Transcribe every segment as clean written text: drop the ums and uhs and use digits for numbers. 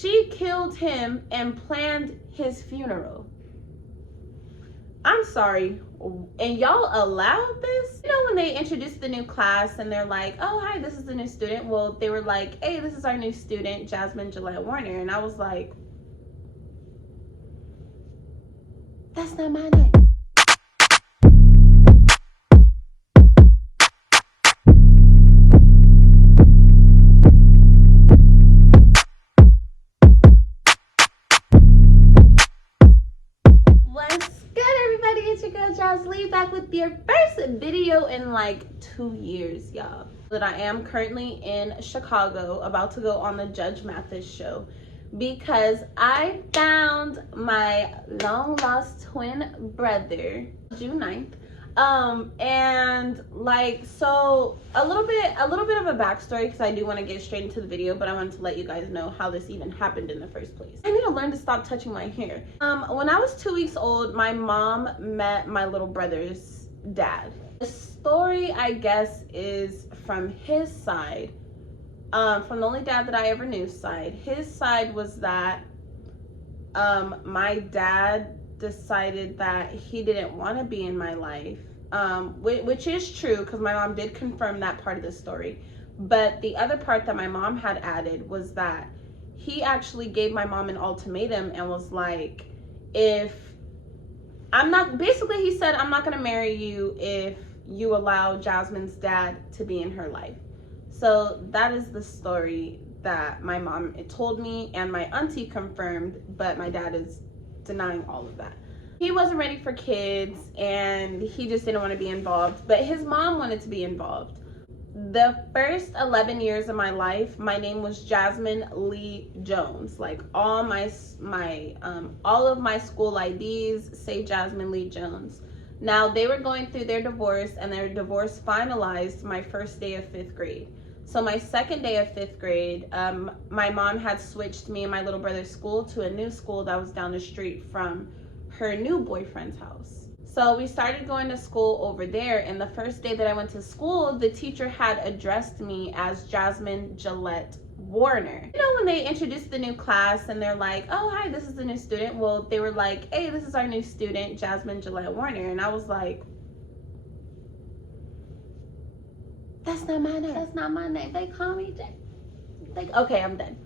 She killed him and planned his funeral. I'm sorry. And y'all allowed this? You know, when they introduced the new class and they're like, oh, hi, this is the new student. Well, they were like, hey, this is our new student, Jasmine Gillette Warner. And I was like, that's not my name. Jazzy back with your first video in like 2 years, y'all. That I am currently in Chicago, about to go on the Judge Mathis show because I found my long lost twin brother June 9th. And like, so a little bit of a backstory, because I do want to get straight into the video, but I wanted to let you guys know how this even happened in the first place. I need to learn to stop touching my hair. When I was 2 weeks old, my mom met my little brother's dad. The story, I guess, is from his side, from the only dad that I ever knew side. His side was that my dad decided that he didn't want to be in my life, which is true, because my mom did confirm that part of the story. But the other part that my mom had added was that he actually gave my mom an ultimatum and was like, if I'm not, basically he said, I'm not going to marry you if you allow Jasmine's dad to be in her life. So that is the story that my mom told me, and my auntie confirmed, but my dad is denying all of that. He wasn't ready for kids and he just didn't want to be involved, but his mom wanted to be involved. The first 11 years of my life, my name was Jasmine Lee Jones. Like all of my school IDs say Jasmine Lee Jones. Now they were going through their divorce, and their divorce finalized my first day of 5th grade. So my second day of 5th grade, my mom had switched me and my little brother's school to a new school that was down the street from her new boyfriend's house. So we started going to school over there, and the first day that I went to school, the teacher had addressed me as Jasmine Gillette Warner. You know, when they introduced the new class and they're like, oh, hi, this is the new student. Well, they were like, hey, this is our new student, Jasmine Gillette Warner. And I was like, that's not my name. That's not my name. They call me Jay. Like, okay, I'm done.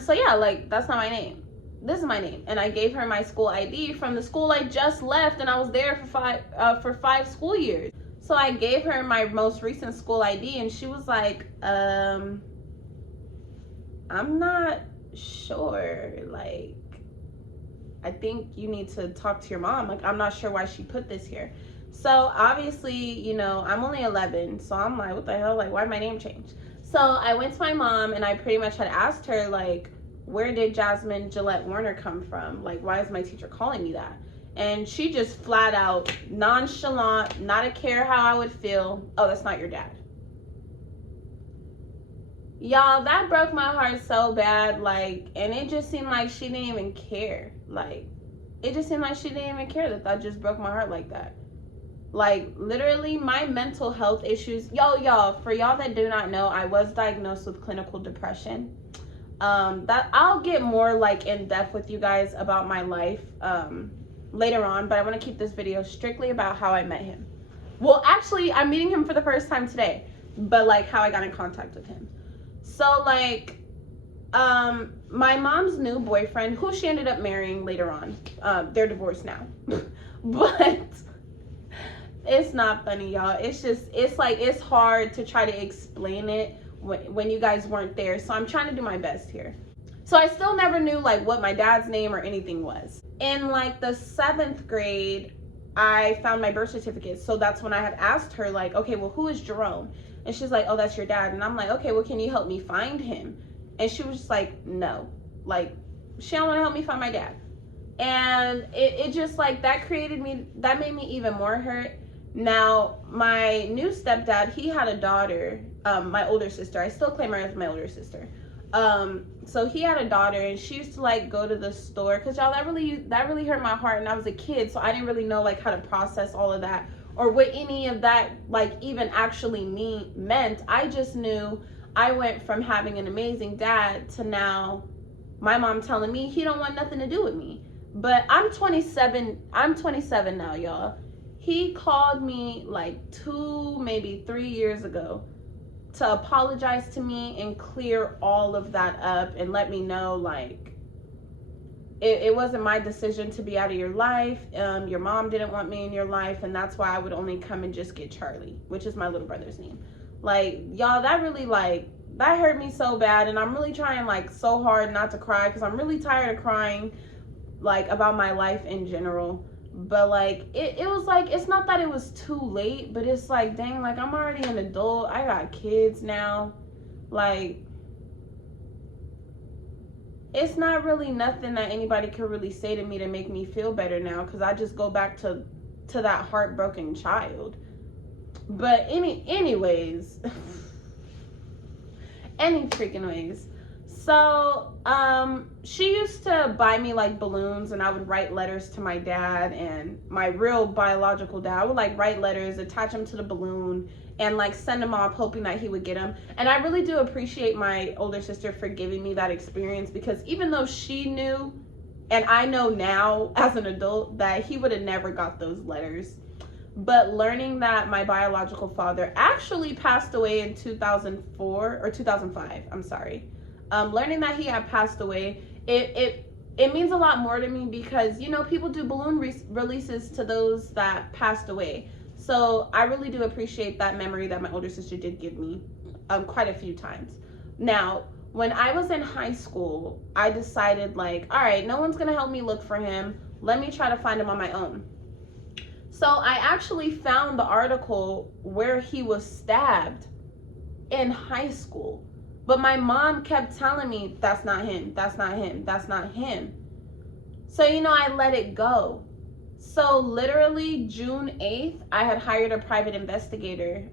So yeah, like, that's not my name. This is my name. And I gave her my school ID from the school I just left, and I was there for five school years. So I gave her my most recent school ID, and she was like, I'm not sure. Like, I think you need to talk to your mom. Like, I'm not sure why she put this here. So obviously, you know, I'm only 11, so I'm like, what the hell? Like, why'd my name change? So I went to my mom and I pretty much had asked her, like, where did Jasmine Gillette Warner come from? Like, why is my teacher calling me that? And she just flat out, nonchalant, not a care how I would feel, oh, that's not your dad. Y'all, that broke my heart so bad. Like, and it just seemed like she didn't even care. Like, it just seemed like she didn't even care that just broke my heart like that. Like, literally, my mental health issues, y'all, for y'all that do not know, I was diagnosed with clinical depression. That I'll get more like in depth with you guys about my life later on, but I want to keep this video strictly about how I met him. Well, actually, I'm meeting him for the first time today, but like how I got in contact with him. So like, my mom's new boyfriend, who she ended up marrying later on, they're divorced now, but it's not funny, y'all. It's just, it's like, it's hard to try to explain it when you guys weren't there. So I'm trying to do my best here. So I still never knew like what my dad's name or anything was. In like the 7th grade, I found my birth certificate. So that's when I had asked her like, okay, well, who is Jerome? And she's like, oh, that's your dad. And I'm like, okay, well, can you help me find him? And she was just like, no, like, she don't want to help me find my dad. And it just like, that made me even more hurt. Now, my new stepdad, he had a daughter, my older sister. I still claim her as my older sister. So he had a daughter, and she used to like go to the store, because y'all, that really hurt my heart. And I was a kid, so I didn't really know like how to process all of that, or what any of that like even actually meant. I just knew I went from having an amazing dad to now my mom telling me he don't want nothing to do with me. But I'm 27 now, y'all. He called me like 2, maybe 3 years ago to apologize to me and clear all of that up and let me know, like, it wasn't my decision to be out of your life. Your mom didn't want me in your life, and that's why I would only come and just get Charlie, which is my little brother's name. Like, y'all, that really, like, that hurt me so bad, and I'm really trying, like, so hard not to cry, because I'm really tired of crying, like, about my life in general. But, like, it was, like, it's not that it was too late, but it's, like, dang, like, I'm already an adult. I got kids now. Like, it's not really nothing that anybody could really say to me to make me feel better now, because I just go back to that heartbroken child. But anyways, any freaking ways. So, she used to buy me, like, balloons, and I would write letters to my dad and my real biological dad. I would, like, write letters, attach them to the balloon, and, like, send them off hoping that he would get them. And I really do appreciate my older sister for giving me that experience, because even though she knew, and I know now as an adult, that he would have never got those letters. But learning that my biological father actually passed away in 2004 or 2005, I'm sorry. Learning that he had passed away, it means a lot more to me, because, you know, people do balloon releases to those that passed away. So I really do appreciate that memory that my older sister did give me quite a few times. Now, when I was in high school, I decided, like, all right, no one's going to help me look for him. Let me try to find him on my own. So I actually found the article where he was stabbed in high school. But my mom kept telling me, that's not him, that's not him, that's not him. So, you know, I let it go. So literally June 8th, I had hired a private investigator.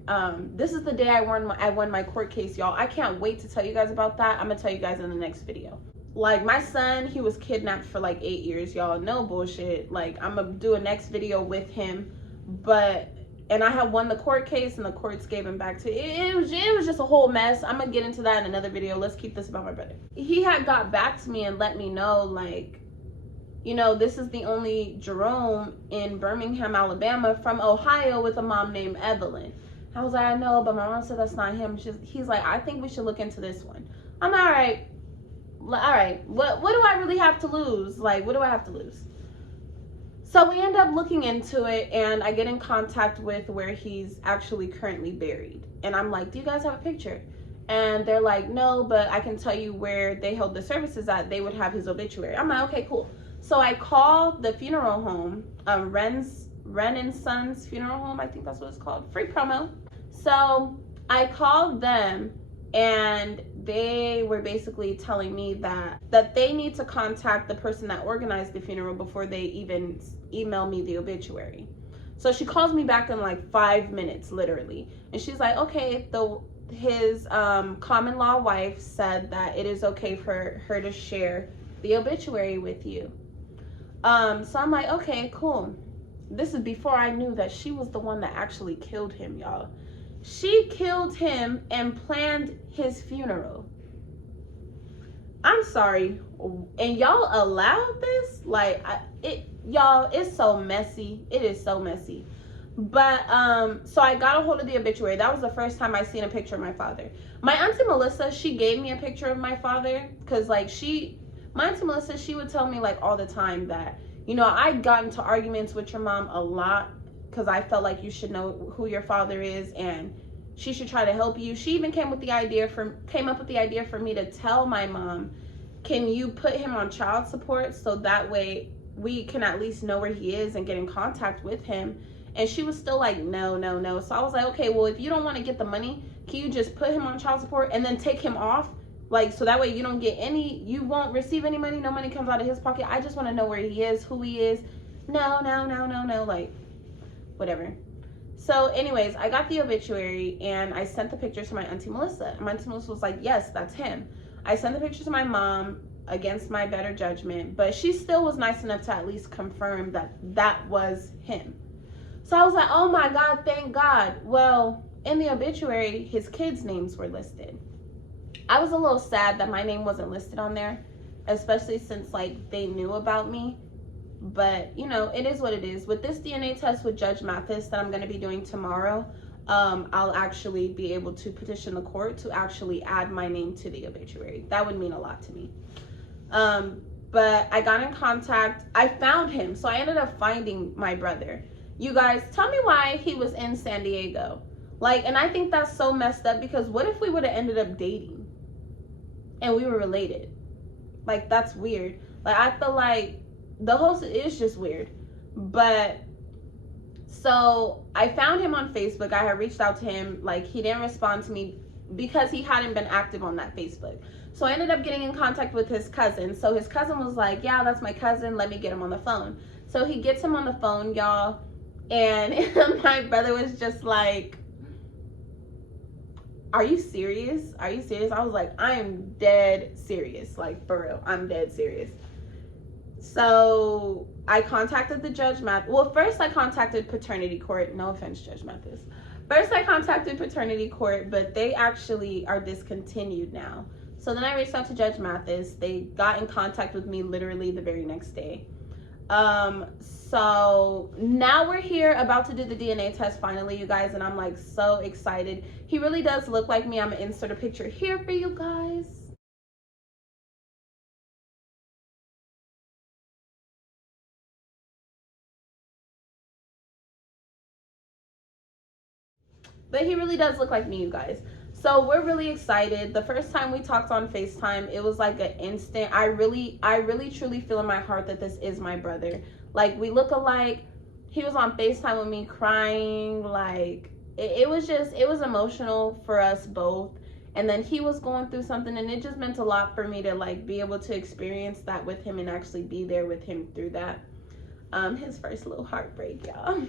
This is the day I won my court case, y'all. I can't wait to tell you guys about that. I'm gonna tell you guys in the next video. Like, my son, he was kidnapped for like 8 years, y'all. No bullshit. Like, I'm gonna do a next video with him. And I had won the court case, and the courts gave him back to it was just a whole mess. I'm gonna get into that in another video. Let's keep this about my brother. He had got back to me and let me know, like, you know, this is the only Jerome in Birmingham, Alabama from Ohio with a mom named Evelyn. I was like, I know, but my mom said that's not him. He's like, I think we should look into this one. I'm all right. What do I really have to lose? Like, what do I have to lose? So we end up looking into it, and I get in contact with where he's actually currently buried. And I'm like, do you guys have a picture? And they're like, no, but I can tell you where they held the services at. They would have his obituary. I'm like, okay, cool. So I called the funeral home, Wren and Sons Funeral Home, I think that's what it's called. Free promo. So I called them, and they were basically telling me that they need to contact the person that organized the funeral before they even email me the obituary. So she calls me back in like 5 minutes, literally. And she's like, okay, his common law wife said that it is okay for her to share the obituary with you. So I'm like, okay, cool. This is before I knew that she was the one that actually killed him, y'all. She killed him and planned his funeral. I'm sorry. And y'all allowed this? Like, y'all, it's so messy. It is so messy. But, so I got a hold of the obituary. That was the first time I seen a picture of my father. My auntie Melissa, she gave me a picture of my father. Because, like, my auntie Melissa, she would tell me, like, all the time that, you know, I got into arguments with your mom a lot, because I felt like you should know who your father is and she should try to help you. She even came up with the idea for me to tell my mom, can you put him on child support so that way we can at least know where he is and get in contact with him? And she was still like, no. So I was like, okay, well, if you don't want to get the money, can you just put him on child support and then take him off? Like, so that way you don't get you won't receive any money. No money comes out of his pocket. I just want to know where he is, who he is. No. Like, whatever. So anyways, I got the obituary and I sent the picture to my auntie Melissa. My auntie Melissa was like, yes, that's him. I sent the picture to my mom against my better judgment, but she still was nice enough to at least confirm that was him. So I was like, oh my God, thank God. Well, in the obituary, his kids' names were listed. I was a little sad that my name wasn't listed on there especially since like they knew about me. But you know, it is what it is. With this DNA test with Judge Mathis that I'm going to be doing tomorrow, I'll actually be able to petition the court to actually add my name to the obituary. That would mean a lot to me. But I got in contact. I found him. So I ended up finding my brother. You guys, tell me why he was in San Diego. Like, and I think that's so messed up, because what if we would have ended up dating and we were related? Like, that's weird. Like, I feel like the whole is just weird. But so I found him on Facebook. I had reached out to him. Like, he didn't respond to me because he hadn't been active on that Facebook. So I ended up getting in contact with his cousin. So his cousin was like, yeah, that's my cousin. Let me get him on the phone. So he gets him on the phone, y'all. And my brother was just like, are you serious? Are you serious? I was like, I am dead serious. Like, for real, I'm dead serious. So I contacted the Judge Mathis. Well, first I contacted paternity court. No offense, Judge Mathis. First I contacted paternity court, but they actually are discontinued now. So then I reached out to Judge Mathis. They got in contact with me literally the very next day. So now we're here about to do the DNA test finally, you guys, and I'm like so excited. He really does look like me. I'm gonna insert a picture here for you guys. But he really does look like me, you guys. So we're really excited. The first time we talked on FaceTime, it was like an instant. I really truly feel in my heart that this is my brother. Like, we look alike. He was on FaceTime with me crying. Like, it was emotional for us both. And then he was going through something, and it just meant a lot for me to like be able to experience that with him and actually be there with him through that. His first little heartbreak, y'all.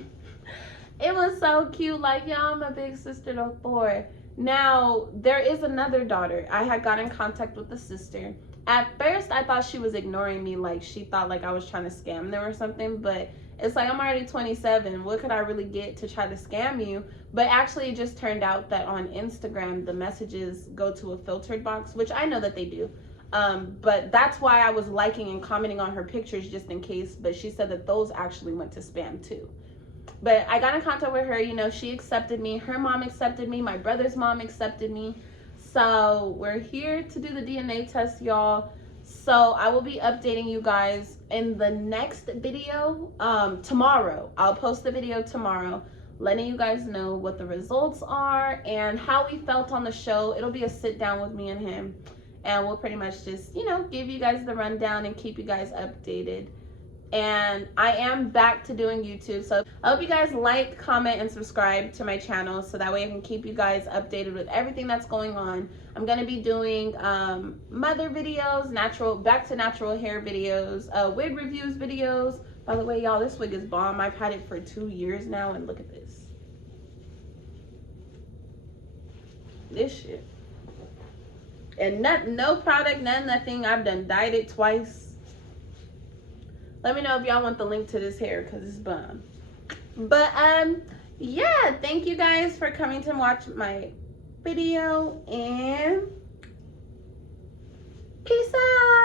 It was so cute. Like, y'all, I'm a big sister to 4. Now, there is another daughter. I had got in contact with the sister. At first, I thought she was ignoring me. Like, she thought like I was trying to scam them or something. But it's like, I'm already 27. What could I really get to try to scam you? But actually, it just turned out that on Instagram, the messages go to a filtered box, which I know that they do. But that's why I was liking and commenting on her pictures just in case. But she said that those actually went to spam too. But I got in contact with her. You know, she accepted me. Her mom accepted me. My brother's mom accepted me. So we're here to do the DNA test, y'all. So I will be updating you guys in the next video tomorrow. I'll post the video tomorrow, letting you guys know what the results are and how we felt on the show. It'll be a sit down with me and him. And we'll pretty much just, you know, give you guys the rundown and keep you guys updated. And I am back to doing YouTube, so I hope you guys like, comment, and subscribe to my channel so that way I can keep you guys updated with everything that's going on. I'm going to be doing mother videos, back to natural hair videos, wig reviews videos. By the way, y'all, this wig is bomb. I've had it for 2 years now, and look at this. This shit. And no product, nothing. I've done dyed it twice. Let me know if y'all want the link to this hair, because it's bomb. But yeah, thank you guys for coming to watch my video, and peace out.